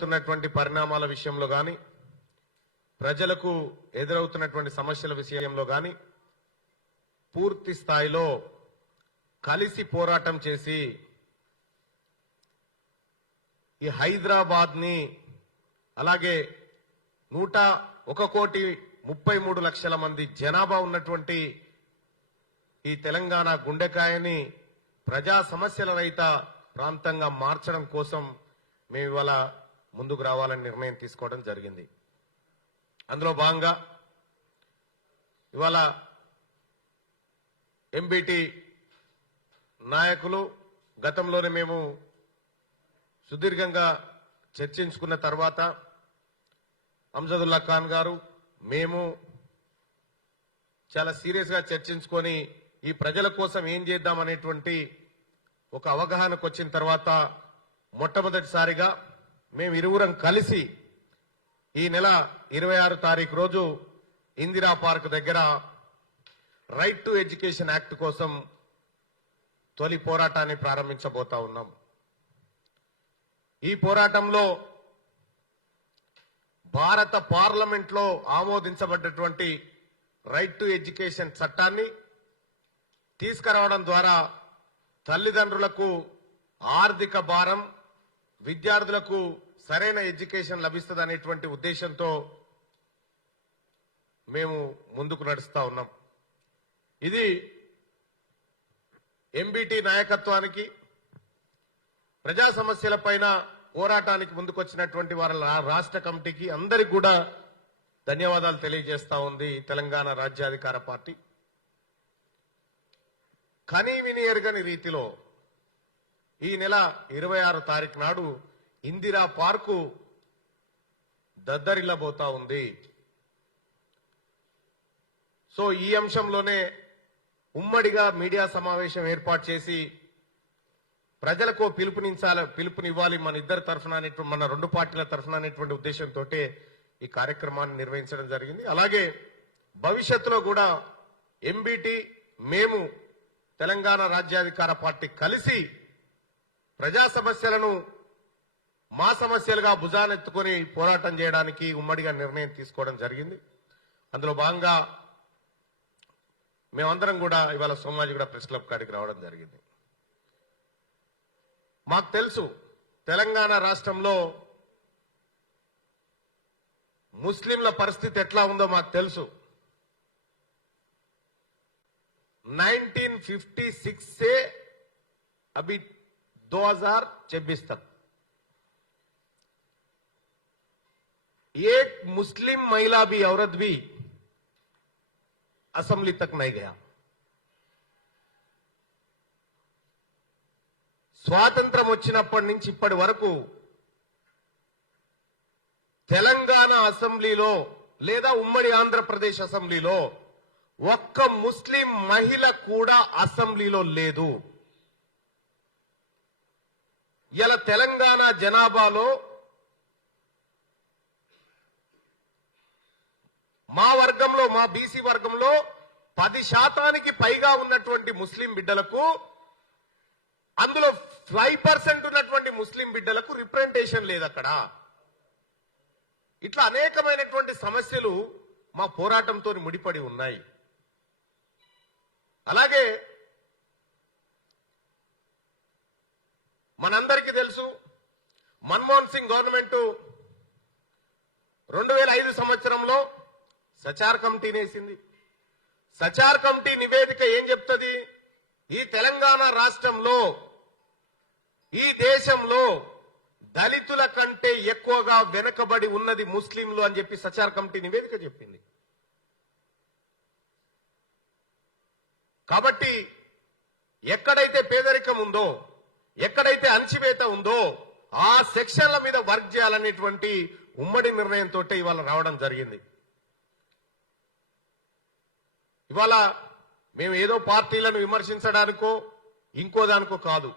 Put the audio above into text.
జరుగుతున్నటువంటి పరిణామాల విషయంలో గాని ప్రజలకు ఎదురవుతున్నటువంటి సమస్యల విషయంలో గాని పూర్తి స్థాయిలో కలిసి పోరాటం చేసి ఈ హైదరాబాద్ ని అలాగే 101,33,00,000 మంది జనాభా ఉన్నటువంటి ఈ తెలంగాణ గుండెకాయని ప్రజా సమస్యల రహిత ప్రాంతంగా మార్చడం కోసం మేము ఇవాళ ముందుకు రావాలని నిర్ణయం తీసుకోవడం జరిగింది. అందులో భాగంగా ఇవాళ ఎంబీటీ నాయకులు గతంలోనే మేము సుదీర్ఘంగా చర్చించుకున్న తర్వాత అంజదుల్లా ఖాన్ గారు మేము చాలా సీరియస్ గా చర్చించుకొని ఈ ప్రజల కోసం ఏం చేద్దామనేటువంటి ఒక అవగాహనకు వచ్చిన తర్వాత మొట్టమొదటిసారిగా మేము ఇరువురం కలిసి ఈ నెల 26 తారీఖు రోజు ఇందిరా పార్క్ దగ్గర రైట్ టు ఎడ్యుకేషన్ యాక్ట్ కోసం తొలి పోరాటాన్ని ప్రారంభించబోతా ఉన్నాం. ఈ పోరాటంలో భారత పార్లమెంట్ లో ఆమోదించబడ్డటువంటి రైట్ టు ఎడ్యుకేషన్ చట్టాన్ని తీసుకురావడం ద్వారా తల్లిదండ్రులకు ఆర్థిక భారం, విద్యార్థులకు సరైన ఎడ్యుకేషన్ లభిస్తుందనేటువంటి ఉద్దేశంతో మేము ముందుకు నడుస్తా ఉన్నాం. ఇది ఎంబీటీ నాయకత్వానికి, ప్రజా సమస్యలపైన పోరాటానికి ముందుకొచ్చినటువంటి వారి రాష్ట్ర కమిటీకి అందరికి కూడా ధన్యవాదాలు తెలియజేస్తా ఉంది తెలంగాణ రాజ్యాధికార పార్టీ. కనీ విని ఎరుగని రీతిలో ఈ నెల 26 తారీఖు నాడు ఇందిరా పార్కు దద్దరిల్లబోతా ఉంది. సో ఈ అంశంలోనే ఉమ్మడిగా మీడియా సమావేశం ఏర్పాటు చేసి ప్రజలకు పిలుపునివ్వాలి మన ఇద్దరి తరఫున, మన రెండు పార్టీల తరఫున అనేటువంటి ఉద్దేశంతో ఈ కార్యక్రమాన్ని నిర్వహించడం జరిగింది. అలాగే భవిష్యత్తులో కూడా ఎంబీటీ, మేము తెలంగాణ రాజ్యాధికార పార్టీ కలిసి ప్రజా సమస్యలను మా సమస్యలుగా భుజానెత్తుకొని పోరాటం చేయడానికి ఉమ్మడిగా నిర్ణయం తీసుకోవడం జరిగింది. అందులో భాగంగా మేమందరం కూడా ఇవాళ సోమాజిగూడ ప్రెస్ క్లబ్ కాడికి రావడం జరిగింది. మాకు తెలుసు తెలంగాణ రాష్ట్రంలో ముస్లింల పరిస్థితి ఎట్లా ఉందో మాకు తెలుసు. 1956 से अभी 2024 तक एक मुस्लिम महिला भी, औरत भी असेंबली तक नहीं गया. స్వాతంత్రం వచ్చినప్పటి నుంచి ఇప్పటి వరకు తెలంగాణ అసెంబ్లీలో లేదా ఉమ్మడి ఆంధ్రప్రదేశ్ అసెంబ్లీలో ఒక్క ముస్లిం మహిళ కూడా అసెంబ్లీలో లేదు. ఇలా తెలంగాణ జనాభాలో మా వర్గంలో, మా బీసీ వర్గంలో 10% పైగా ఉన్నటువంటి ముస్లిం బిడ్డలకు, అందులో 5% ఉన్నటువంటి ముస్లిం బిడ్డలకు రిప్రజెంటేషన్ లేదు అక్కడ. ఇట్లా అనేకమైనటువంటి సమస్యలు మా పోరాటంతో ముడిపడి ఉన్నాయి. అలాగే మనందరికీ తెలుసు మన్మోహన్ సింగ్ గవర్నమెంట్ 2005 సంవత్సరంలో సచార్ కమిటీని వేసింది. సచార్ కమిటీ నివేదిక ఏం చెప్తుంది? ఈ తెలంగాణ రాష్ట్రంలో, ఈ దేశంలో దళితుల కంటే ఎక్కువగా వెనుకబడి ఉన్నది ముస్లింలు అని చెప్పి సచార్ కమిటీ నివేదిక చెప్పింది. కాబట్టి ఎక్కడైతే పేదరికం ఉందో, ఎక్కడైతే అణచివేత ఉందో ఆ సెక్షన్ల మీద వర్క్ చేయాలనేటువంటి ఉమ్మడి నిర్ణయంతో ఇవాళ రావడం జరిగింది. ఇవాళ మేము ఏదో పార్టీలను విమర్శించడానికో ఇంకో దానికో కాదు.